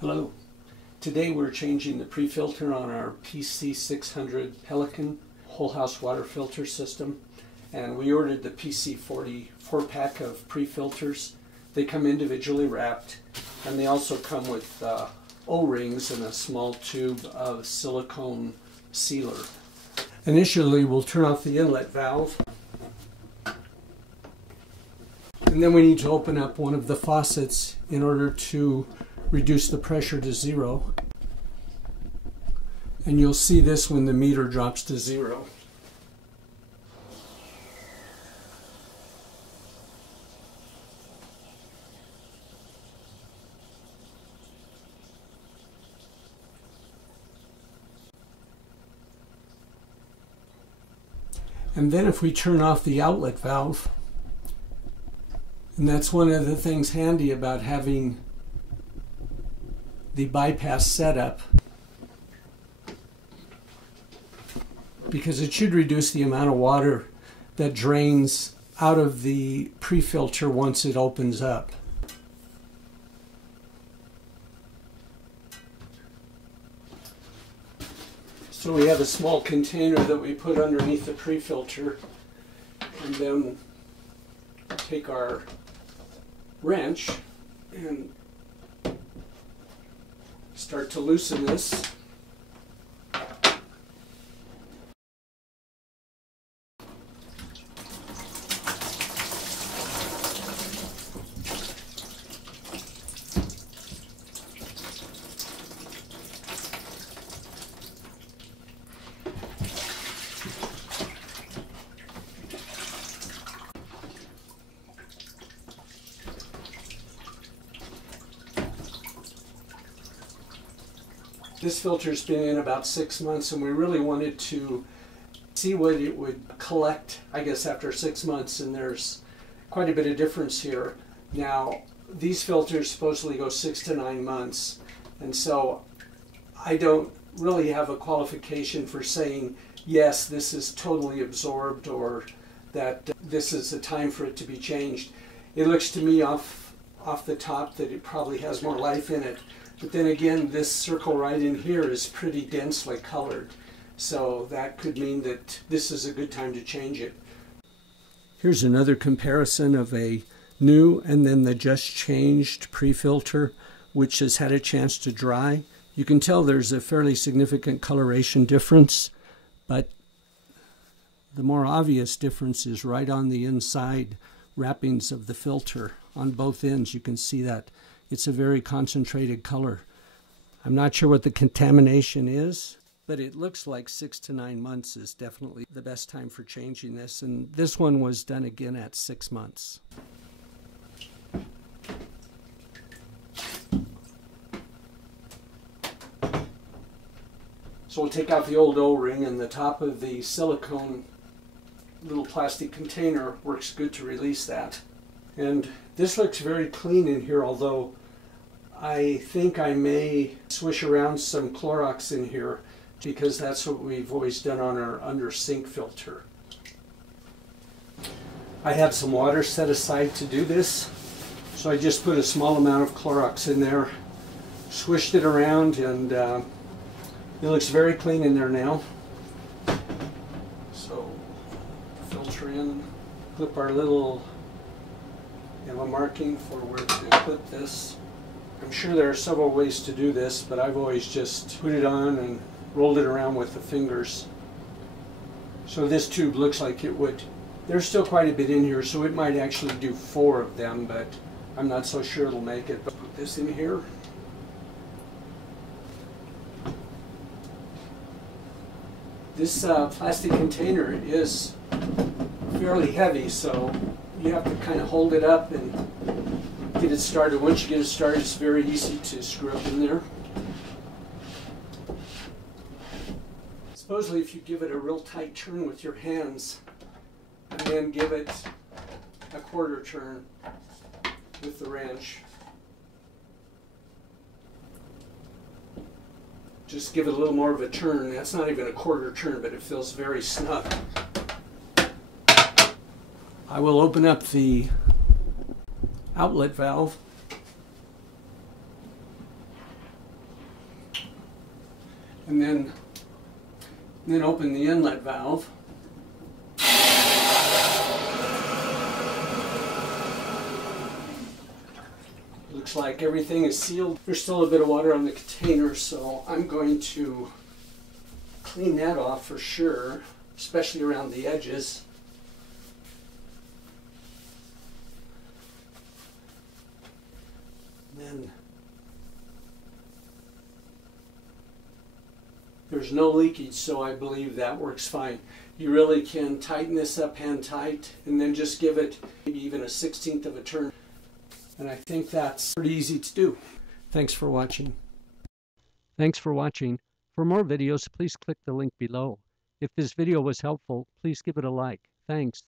Hello. Today we're changing the pre-filter on our PC 600 Pelican whole house water filter system, and we ordered the PC 40 4-pack of pre-filters. They come individually wrapped, and they also come with O-rings and a small tube of silicone sealer. Initially we'll turn off the inlet valve, and then we need to open up one of the faucets in order to reduce the pressure to 0. And you'll see this when the meter drops to 0. And then if we turn off the outlet valve, and that's one of the things handy about having the bypass setup, because it should reduce the amount of water that drains out of the pre-filter once it opens up. So we have a small container that we put underneath the pre-filter, and then take our wrench and start to loosen this. This filter's been in about 6 months, and we really wanted to see what it would collect, I guess, after 6 months, and there's quite a bit of difference here. Now, these filters supposedly go 6 to 9 months, and so I don't really have a qualification for saying, yes, this is totally absorbed, or that this is the time for it to be changed. It looks to me off the top that it probably has more life in it. But then again, this circle right in here is pretty densely colored, so that could mean that this is a good time to change it. Here's another comparison of a new and then the just changed pre-filter, which has had a chance to dry. You can tell there's a fairly significant coloration difference, but the more obvious difference is right on the inside wrappings of the filter. On both ends you can see that it's a very concentrated color. I'm not sure what the contamination is, but it looks like 6 to 9 months is definitely the best time for changing this, and this one was done again at 6 months. So we'll take out the old O-ring, and the top of the silicone little plastic container works good to release that. And this looks very clean in here, although I think I may swish around some Clorox in here, because that's what we've always done on our under sink filter. I had some water set aside to do this, so I just put a small amount of Clorox in there, swished it around, and it looks very clean in there now. So filter in, clip our little, we have a marking for where to clip this. I'm sure there are several ways to do this, but I've always just put it on and rolled it around with the fingers. So this tube looks like it would, there's still quite a bit in here, so it might actually do 4 of them, but I'm not so sure it'll make it. But put this in here. This plastic container is fairly heavy, so you have to kind of hold it up and get it started. Once you get it started, it's very easy to screw up in there. Supposedly if you give it a real tight turn with your hands, and then give it a quarter turn with the wrench, just give it a little more of a turn. That's not even a quarter turn, but it feels very snug. I will open up the outlet valve. and then open the inlet valve. Looks like everything is sealed. There's still a bit of water on the container, so I'm going to clean that off for sure, especially around the edges. And then there's no leakage, so I believe that works fine. You really can tighten this up hand tight and then just give it maybe even a 1/16 of a turn. And I think that's pretty easy to do. Thanks for watching. Thanks for watching. For more videos, please click the link below. If this video was helpful, please give it a like. Thanks.